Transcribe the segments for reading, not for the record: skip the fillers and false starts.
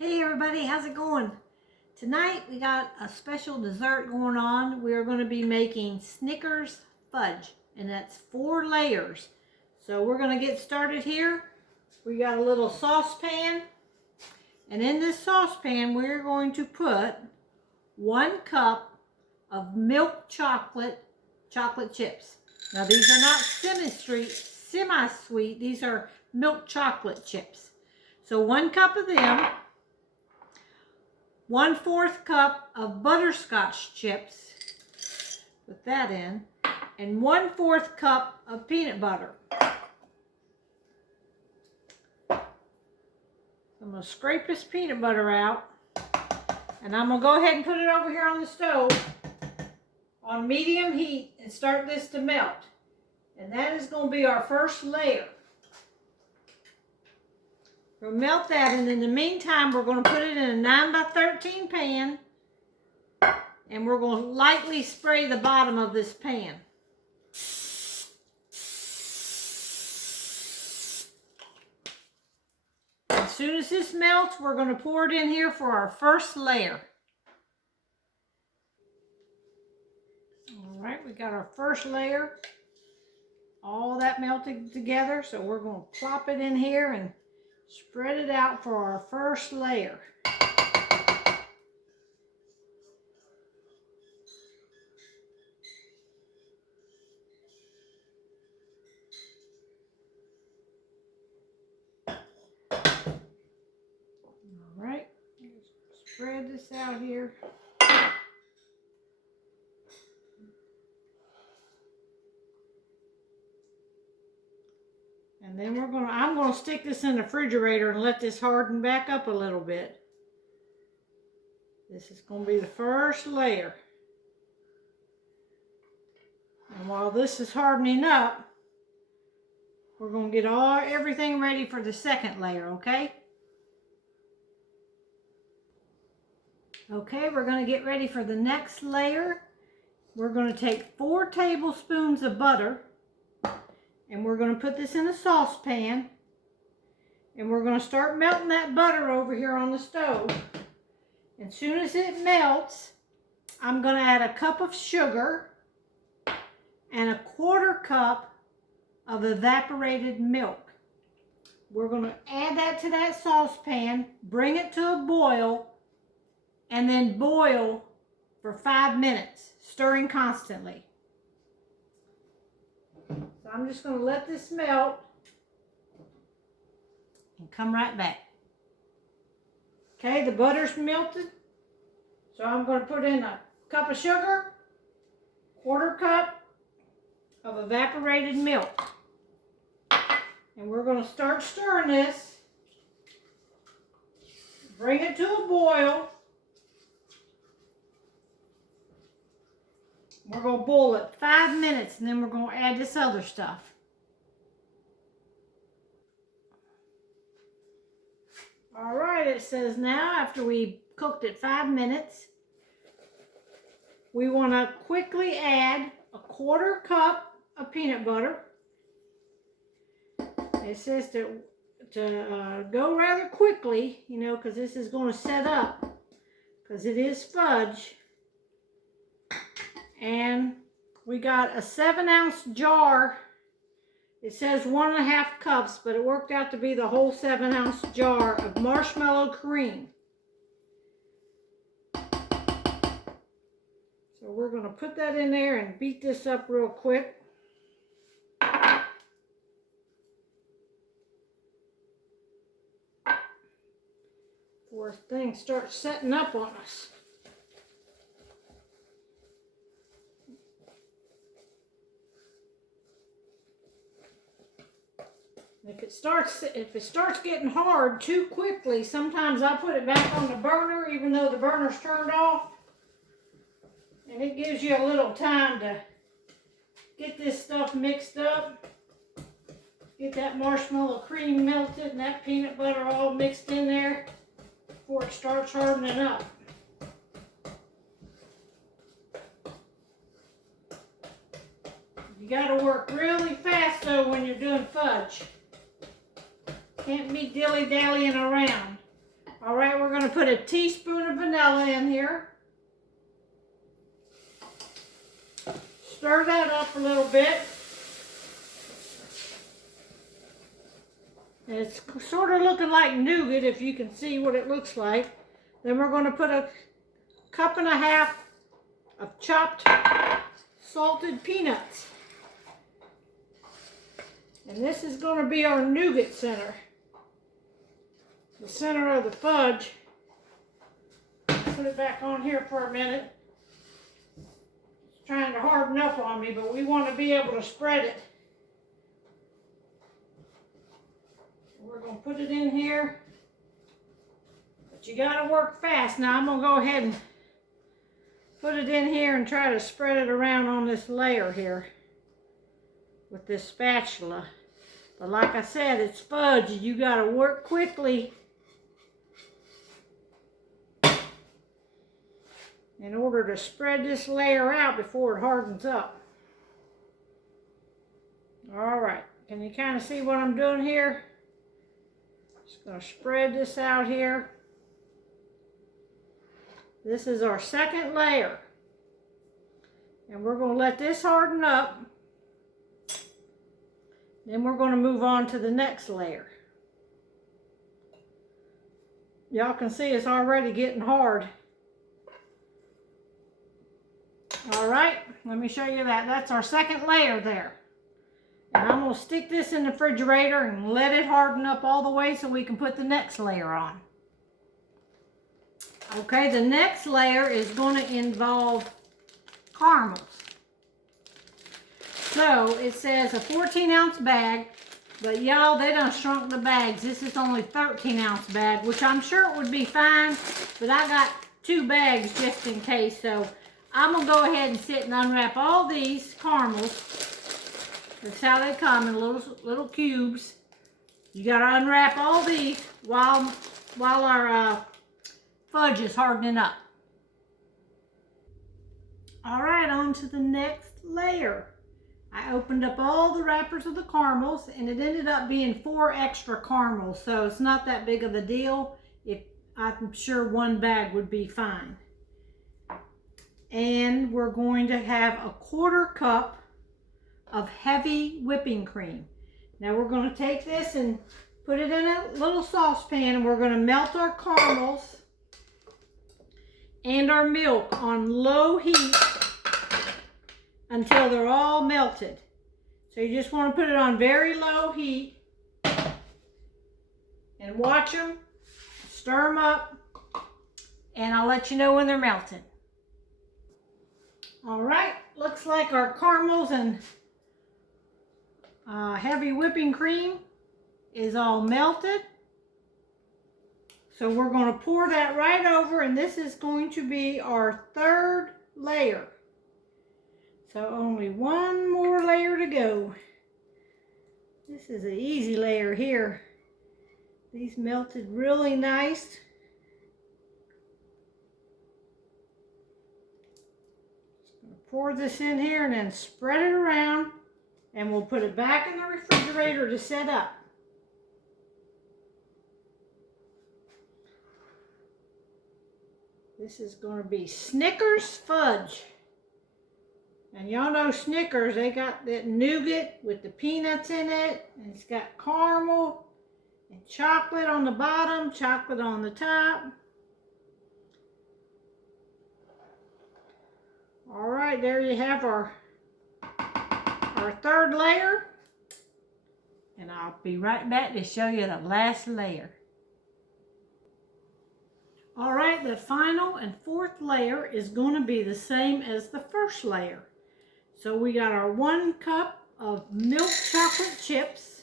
Hey everybody, how's it going? Tonight we got a special dessert going on. We are going to be making Snickers fudge, and that's 4 layers. So we're going to get started here. We got a little saucepan, and in this saucepan we're going to put 1 cup of milk chocolate chips. Now these are not semi-sweet, these are milk chocolate chips. So 1 cup of them. 1/4 cup of butterscotch chips, put that in, and 1/4 cup of peanut butter. I'm going to scrape this peanut butter out, and I'm going to go ahead and put it over here on the stove on medium heat and start this to melt. And that is going to be our first layer. We'll melt that, and in the meantime, we're going to put it in a 9 by 13 pan, and we're going to lightly spray the bottom of this pan. As soon as this melts, we're going to pour it in here for our first layer. All right, we got our first layer, all that melted together, so we're going to plop it in here and spread it out for our first layer. All right, spread this out here. And then I'm going to stick this in the refrigerator and let this harden back up a little bit. This is going to be the first layer. And while this is hardening up, we're going to get everything ready for the second layer, okay? Okay, we're going to get ready for the next layer. We're going to take 4 tablespoons of butter, and we're going to put this in a saucepan, and we're going to start melting that butter over here on the stove. As soon as it melts, I'm going to add a cup of sugar and a 1/4 cup of evaporated milk. We're going to add that to that saucepan, bring it to a boil, and then boil for 5 minutes, stirring constantly. So I'm just going to let this melt and come right back. Okay, the butter's melted. So I'm going to put in a cup of sugar, 1/4 cup of evaporated milk. And we're going to start stirring this. Bring it to a boil. We're going to boil it 5 minutes, and then we're going to add this other stuff. All right, it says now after we cooked it 5 minutes, we want to quickly add a 1/4 cup of peanut butter. It says to go rather quickly, you know, because this is going to set up, because it is fudge. And we got a 7-ounce jar. It says 1.5 cups, but it worked out to be the whole 7-ounce jar of marshmallow cream. So we're going to put that in there and beat this up real quick. Before things start setting up on us. If it starts getting hard too quickly, sometimes I put it back on the burner, even though the burner's turned off. And it gives you a little time to get this stuff mixed up. Get that marshmallow cream melted and that peanut butter all mixed in there before it starts hardening up. You gotta work really fast though when you're doing fudge. Can't be dilly-dallying around. All right, we're to put a teaspoon of vanilla in here. Stir that up a little bit. And it's sort of looking like nougat, if you can see what it looks like. Then we're going to put a cup and a half of chopped salted peanuts. And this is going to be our nougat center. The center of the fudge. Put it back on here for a minute. It's trying to harden up on me, but we want to be able to spread it. We're going to put it in here. But you got to work fast. Now I'm going to go ahead and put it in here and try to spread it around on this layer here with this spatula. But like I said, it's fudge. You got to work quickly in order to spread this layer out before it hardens up. All right, can you kind of see what I'm doing here? Just going to spread this out here. This is our second layer. And we're going to let this harden up. Then we're going to move on to the next layer. Y'all can see it's already getting hard. All right, let me show you that. That's our second layer there. And I'm going to stick this in the refrigerator and let it harden up all the way so we can put the next layer on. Okay, the next layer is going to involve caramels. So it says a 14-ounce bag, but y'all, they done shrunk the bags. This is only 13-ounce bag, which I'm sure it would be fine, but I got 2 bags just in case. So I'm going to go ahead and sit and unwrap all these caramels. That's how they come in little cubes. You got to unwrap all these while our fudge is hardening up. All right, on to the next layer. I opened up all the wrappers of the caramels, and it ended up being 4 extra caramels, so it's not that big of a deal. I'm sure 1 bag would be fine. And we're going to have a 1/4 cup of heavy whipping cream. Now we're going to take this and put it in a little saucepan, and we're going to melt our caramels and our milk on low heat until they're all melted. So you just want to put it on very low heat and watch them, stir them up, and I'll let you know when they're melted. All right, looks like our caramels and heavy whipping cream is all melted. So we're going to pour that right over, and this is going to be our 3rd layer. So only 1 more layer to go. This is an easy layer here. These melted really nice. Just going to pour this in here and then spread it around, and we'll put it back in the refrigerator to set up. This is going to be Snickers fudge. And y'all know Snickers, they got that nougat with the peanuts in it. And it's got caramel and chocolate on the bottom, chocolate on the top. All right, there you have our 3rd layer. And I'll be right back to show you the last layer. All right, the final and 4th layer is going to be the same as the 1st layer. So we got our 1 cup of milk chocolate chips.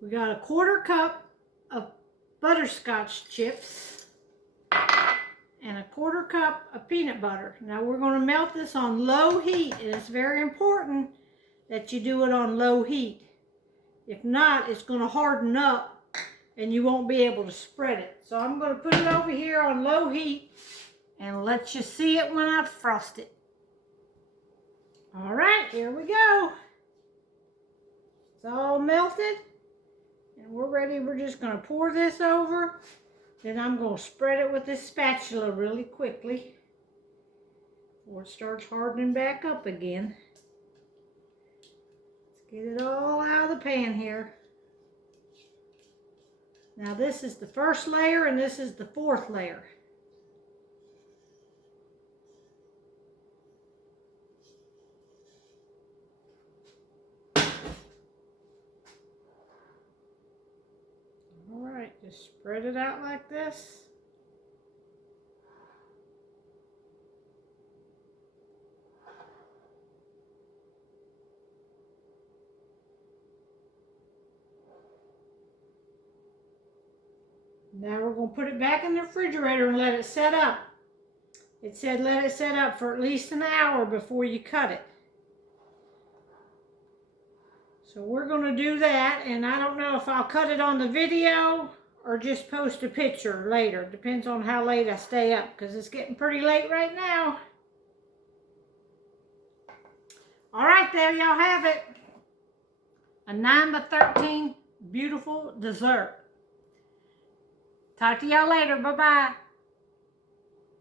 We got a 1/4 cup of butterscotch chips and a 1/4 cup of peanut butter. Now we're going to melt this on low heat, and it's very important that you do it on low heat. If not, it's going to harden up and you won't be able to spread it. So I'm going to put it over here on low heat and let you see it when I frost it. All right, here we go. It's all melted. And we're ready. We're just going to pour this over. Then I'm going to spread it with this spatula really quickly before it starts hardening back up again. Let's get it all out of the pan here. Now this is the first layer and this is the fourth layer. Alright, just spread it out like this. Now we're going to put it back in the refrigerator and let it set up. It said let it set up for at least an hour before you cut it. So we're going to do that, and I don't know if I'll cut it on the video or just post a picture later. Depends on how late I stay up, because it's getting pretty late right now. Alright, there y'all have it. A 9x13 beautiful dessert. Talk to y'all later. Bye-bye.